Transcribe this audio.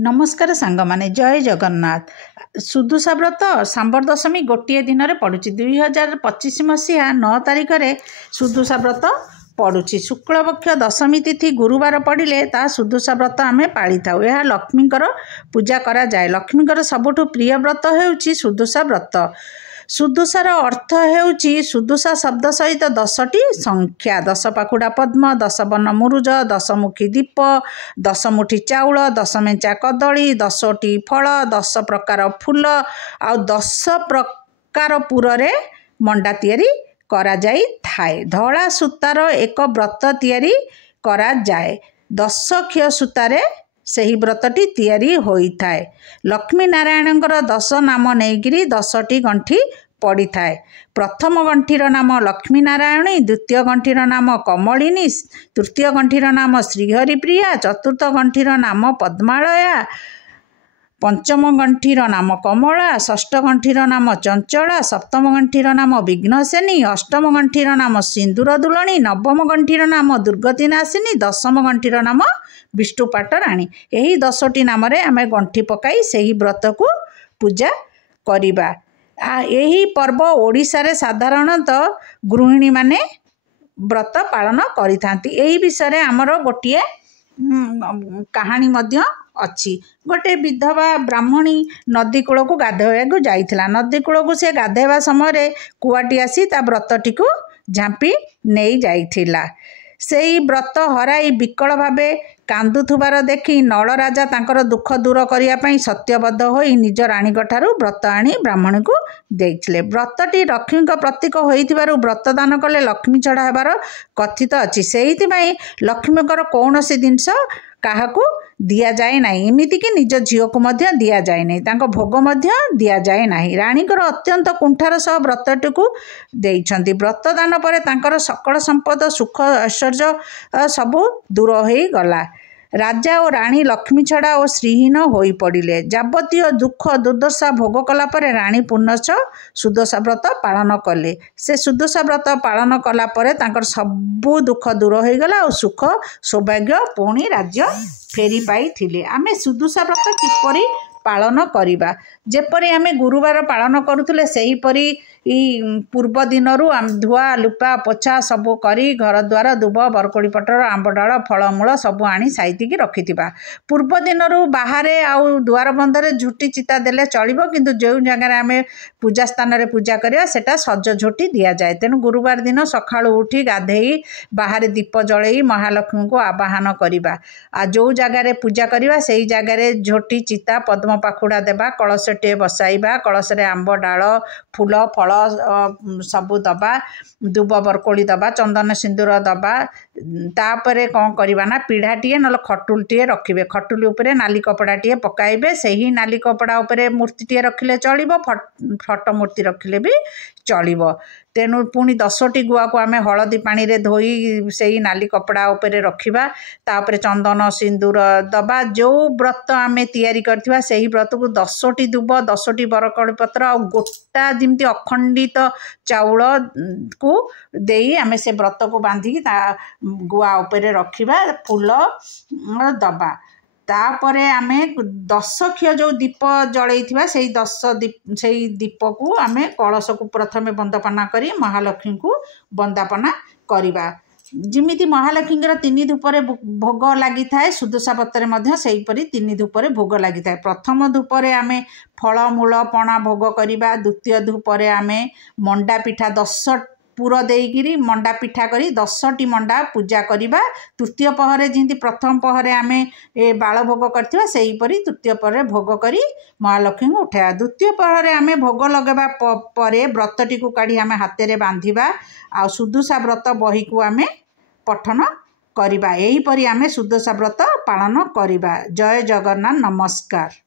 नमस्कार सांग माने जय जगन्नाथ। सुदुषा व्रत सांबर दशमी गोटे दिन में पड़ुची 2025 मसीहा 9 तारिख में सुदुषा व्रत पड़ुची। शुक्लपक्ष दशमी तिथि गुरुवार पड़े ता सुदुषा व्रत आम पाली था। यह लक्ष्मीकर पूजा करा जाए। लक्ष्मीकर सबुठु प्रिय व्रत होउची सुदुषा व्रत। सुदुषार अर्थ हेउची सुदुषा शब्द सहित 10टी संख्या 10 पाखुड़ा पद्म 10 बन मुरुज 10 मुखी दीप 10 मुठी चाउल 10 मेंचा कदली 10टी फल 10 प्रकार फूल आ 10 प्रकार पुरे मंडा तैयारी करा जाई थाए। धला सूतार एक व्रत तैयारी करा जाए। 10 क्षय सूतारे सही व्रतटी तैयारी होई थाए। लक्ष्मी नारायणଙ୍କର 10 नाम नेइगिरी 10टी गंठी पड़ी थाए। प्रथम गंठीर नाम लक्ष्मी नारायणी, द्वितीय गंठीर नाम कमलिनी, तृतीय गंठीर नाम श्रीहरिप्रिया, चतुर्थ गंठीर नाम पद्मालया, पंचम गंठीर नाम कमला, षष्ठ गंठीर नाम चंचला, सप्तम गंठीर नाम विघ्नसेनी, अष्टम गंठीर नाम सिंदूर दुलणी, नवम गंठीर नाम दुर्गति नाशिनी, दशम गंठीर नाम विष्णुपाटराणी। यही 10टी नाम आम गंठी पकाई सही व्रत को पूजा करिबा। यही पर्व ओडिशा रे साधारणतः गृहिणी माने व्रत पालन करिथांती। एही विषय आमर गोटे कहानी मध्य अच्छी। गोटे विधवा ब्राह्मणी नदी कूल को गाधोया जाइथिला। नदी कूल को से गाधेवा समय कुआटी आसी ता व्रतटी को झांपी नहीं जाइथिला। सेई व्रत हराई विकल भावे कांदुथुबार देखी नल राजा तांकर दुख दूर करने सत्यबद्ध होई निज राणीठार व्रत आनी ब्राह्मणी को देइथिले। व्रतटी लक्ष्मी प्रतीक होइथिबारु व्रत दान कले लक्ष्मी चढ़ा हेबार कथित अछि। सेहिथिबाई लक्ष्मीकर कौनसी जिनिस काहाकू दिया जाए नहीं। एमिति कि निज झील को मध्य दिया जाए नहीं, तांको भोग मध्य दिया जाए नहीं। राणीकर अत्यंत कुंठार सह व्रतटी को देइछंती। व्रत दान पर तांकर सकल संपद सुख ऐश्वर्य सबू दूर हो गला। राजा और राणी लक्ष्मी छड़ा और श्रीहीन होई पड़िले। जाबतीय दुख दुर्दशा भोग कला परे राणी पुनश्च सुदशा व्रत पालन कले। से सुदशा व्रत पालन कला परे तांकर सबू दुख दूर हो गला और सुख सौभाग्य पुणी राज्य फेरी पाई थिले। आमे सुदशा व्रत किपरि पालन करिबा। जेपरि आमे गुरुवार पालन करुथुले सेही परि पूर्व दिनरू धुआ लुपा पोछा सबू करी घर द्वार दुब बरकोड़ी पटर आंब डाल फलमूल सबू आनी साइतिकी रखिथिबा। पूर्व दिनरू बाहरे आउ द्वार बंधरे झुटी चिता देले चलिबो, किंतु जो जगह आमे पूजा स्थान रे पूजा करिया सेटा सज झोटी दिया जाए। तेणु गुरुवार दिन सकाळू उठी गाधेई बाहर दीप जळेई महालक्ष्मी को आवाहन करिबा। आ जो जगह रे पूजा करिबा सेही जगह रे झोटी चिता पद्म पाखुड़ा देबा, कलशटे बसाइबा, कलश रे आंब डाल फूल फल सबू दबा, दुब बरकोड़ी दबा, चंदन सिंदूर दबा। तापरे कौन करबा ना पीढ़ाटीए न खटुलटीए रखिबे। खटुली उपरे नाली कपड़ाटीए पकाइबे। सही नाली कपड़ा उपरे मूर्तिटीए रखिले चलिबो, फट मूर्ति रखिले भी चलिबो। तेणु पुणी 10टी गुआ को आमे हलदी पानी रे धोई सही नाली कपड़ा उपरे रखिबा। तापरे चंदन सिंदूर दबा। जो व्रत आमे तैयारी करथिबा सही व्रत को 10टी दुब 10टी बरकोड़ी पत्र और गोटा जिमती अखंडित चाउल को देई आमे से व्रत को बांधी ता गुआ उपरे रखिबा, फूल दबा। तापरे आमे 10 क्षय जो दीप जलैथिबा सेही 10 सेही दीप को आमे कलश को प्रथमे वंदपना करी महालक्ष्मी को वंदपना करिबा। जिमिति महालक्ष्मीर 3 धूपरे भोग लगी थाए सुदशा व्रतरे मध्य सेही परि 3 धूपरे भोग लगी थाए। प्रथम धूपरे आमे फलमूल पणा भोग करिबा। द्वितीय धूपरे आमे मंडा पिठा 10 पुर देइगिरी मंडा पिठा करी 10टी मंडा पूजा करिबा। तृतीय पहरे जिंती प्रथम पहरे आमे बाल भोग करथिबा सेही परि तृतीय पहरे भोग करी महालक्ष्मी को उठाया। द्वितीय पहरे आमे भोग लगेबा परे व्रतटी को काढ़ी आमे हाथे रे बांधिबा आ सुदशा व्रत बही को आमे पठन करिबा। एही परि आमे सुदशा व्रत पालन करिबा। जय जगन्नाथ। नमस्कार।